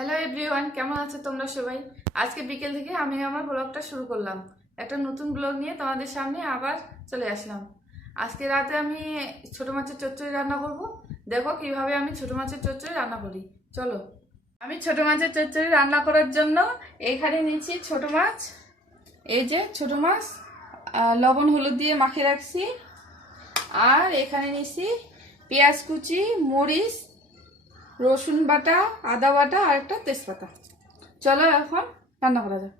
Hello everyone, কেমন আছো তোমরা সবাই? আজকে বিকেল থেকে আমি আমার ব্লগটা শুরু করলাম। একটা নতুন ব্লগ নিয়ে তোমাদের সামনে আবার চলে আসলাম। আজকে রাতে আমি ছোট মাছের চচ্চড়ি রান্না করব। দেখো কিভাবে আমি ছোট মাছের চচ্চড়ি রান্না করি। চলো। আমি ছোট মাছের চচ্চড়ি রান্না করার জন্য এখানে নিয়েছি ছোট মাছ। এই যে ছোট মাছ লবণ হলুদ দিয়ে মাখিয়ে রাখছি। আর এখানে নিয়েছি পেঁয়াজ কুচি, মরিচ, রসুন বাটা, আদা বাটা আর একটা তেজপাতা। চলো এখন রান্না করা যাক।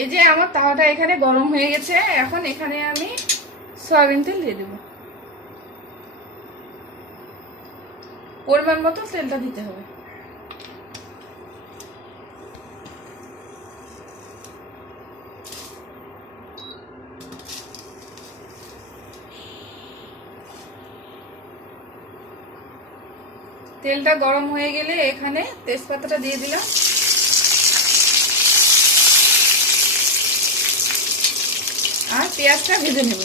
এই যে আমার তাওয়াটা এখানে গরম হয়ে গেছে। এখন এখানে আমি সয়াবিন তেল দিয়ে দেব। পরিমাণ মতো তেলটা দিতে হবে। তেলটা গরম হয়ে গেলে এখানে তেজপাতাটা দিয়ে দিলাম। আর পেঁয়াজটা ভেজে নেব।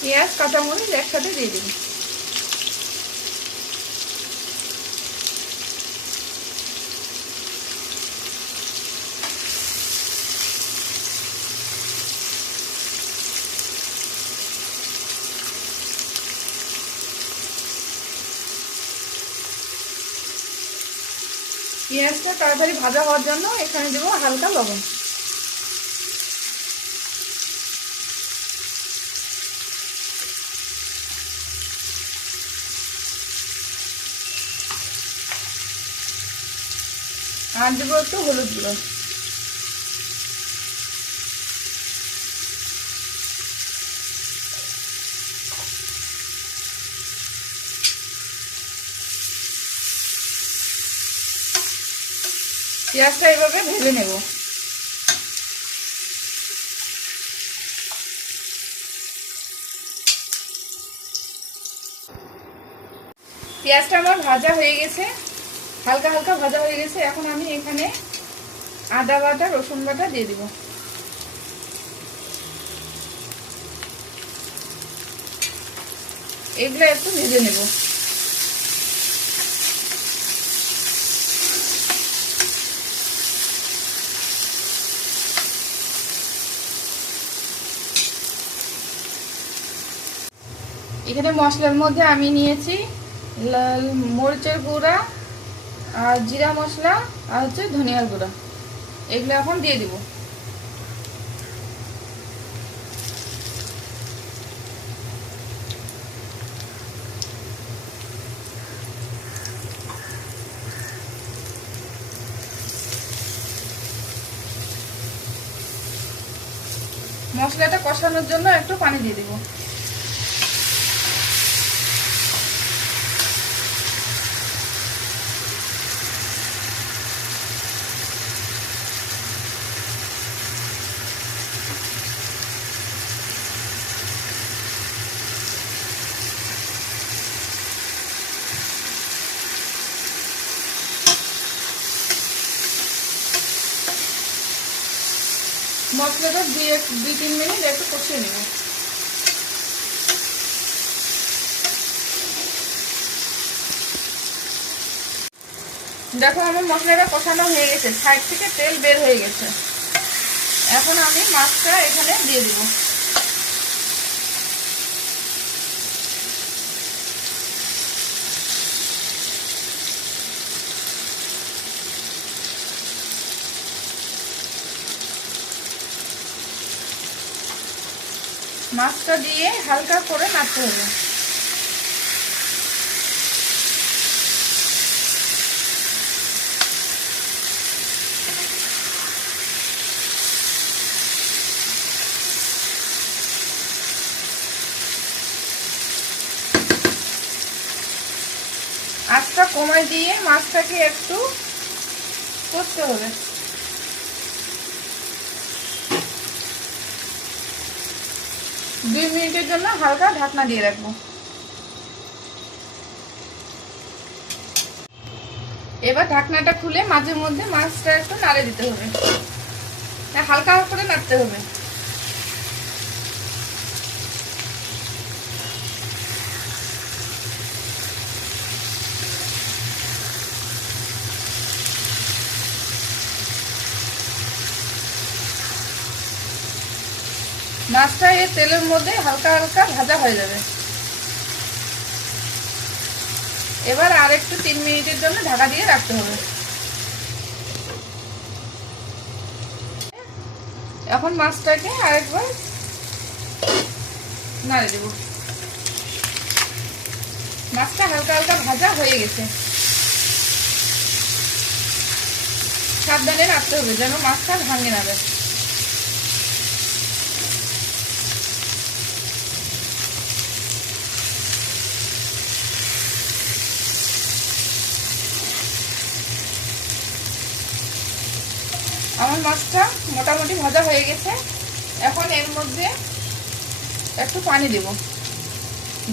পেঁয়াজ কাঁচামরিচ একসাথে দিয়ে দেব। পেঁয়াজটা তাড়াতাড়ি ভাজা হওয়ার জন্য এখানে দেবো হালকা লবণ। আর দেবো একটু হলুদ গুঁড়ো। পেঁয়াজটা এভাবে ভেজে নেব। পেঁয়াজটা আমার ভাজা হয়ে গেছে, হালকা হালকা ভাজা হয়ে গেছে। এখন আমি এখানে আদা বাটা, রসুন বাটা দিয়ে দিব। এগুলো একটু ভেজে নেব। এখানে মশলার মধ্যে আমি নিয়েছি লাল মরিচের গুঁড়া আর জিরা মশলা আর হচ্ছে ধনিয়ার গুঁড়া। এগুলো এখন দিয়ে দিব। মশলাটা কষানোর জন্য একটু পানি দিয়ে দিব। মশলাটা 2-3 মিনিট একটু কষিয়ে নেব। দেখো আমার মশলাটা কষানো হয়ে গেছে, সাইড থেকে তেল বের হয়ে গেছে। এখন আমি মাছটা এখানে দিয়ে দিব। মাছটা দিয়ে হালকা করে নাড়তে হবে। আঁচটা কমায় দিয়ে মাছটাকে একটু কষতে হবে। 2 মিনিটের জন্য হালকা ঢাকনা দিয়ে রাখবো। এবার ঢাকনাটা খুলে মাঝে মধ্যে মাছটা একটু নাড়ে দিতে হবে, হালকা করে নাড়তে হবে। মাছটা এই তেলের মধ্যে হালকা হালকা ভাজা হয়ে যাবে। এবার আর একটু 3 মিনিটের জন্য ঢাকা দিয়ে রাখতে হবে। এখন মাছটাকে আরেকবার নাড়ে দেব। মাছটা হালকা হালকা ভাজা হয়ে গেছে। সাবধানে রাখতে হবে যেন মাছটা ভাঙে না যায়। আমার মাছটা মোটামুটি ভাজা হয়ে গেছে। এখন এর মধ্যে একটু পানি দেব,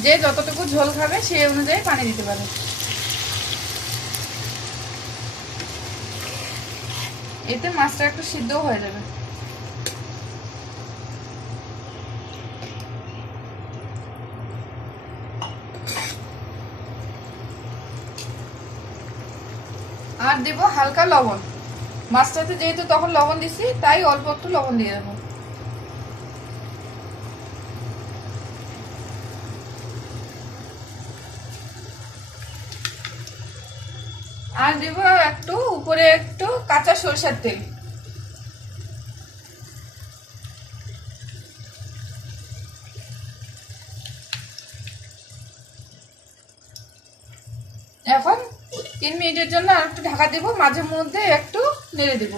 যে যতটুকু ঝোল খাবে সেই অনুযায়ী পানি দিতে পারে। এতে মাছটা একটু সিদ্ধ হয়ে যাবে। আর দেব হালকা লবণ। মাছটাতে যেহেতু তখন লবণ দিছি তাই অল্প একটু লবণ দিয়ে দেবো। আর দেব একটু উপরে একটু কাঁচা সরষের তেল। এখন 3 মিনিটের জন্য আর একটু ঢাকা দেব, মাঝে মধ্যে একটু নেড়ে দেব।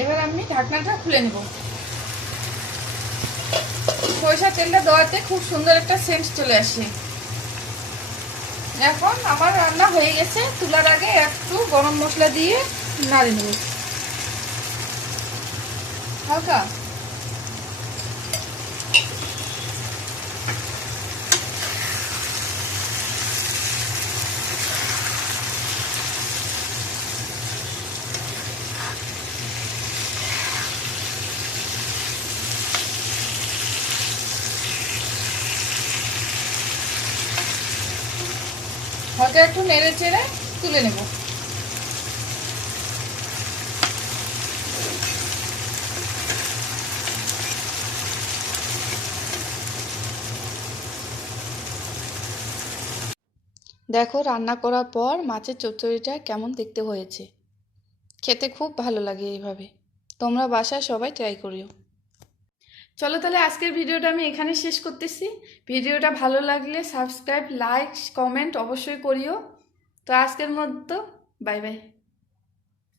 এবার আমি ঢাকনাটা খুলে নেব। সরিষার তেলটা দেওয়াতে খুব সুন্দর একটা সেন্ট চলে আসে। এখন আমার রান্না হয়ে গেছে। তুলার আগে একটু গরম মশলা দিয়ে নাড়ে নেব হালকা। হালকা একটু নেড়ে চেড়ে তুলে নেব। দেখো রান্না করার পর মাছের চচ্চড়িটা কেমন দেখতে হয়েছে। খেতে খুব ভালো লাগে এইভাবে। তোমরা বাসায় সবাই ট্রাই করিও। চলো তাহলে আজকের ভিডিওটা আমি এখানে শেষ করতেছি। ভিডিওটা ভালো লাগলে সাবস্ক্রাইব, লাইক, কমেন্ট অবশ্যই করিও। তো আজকের মতো বাই বাই।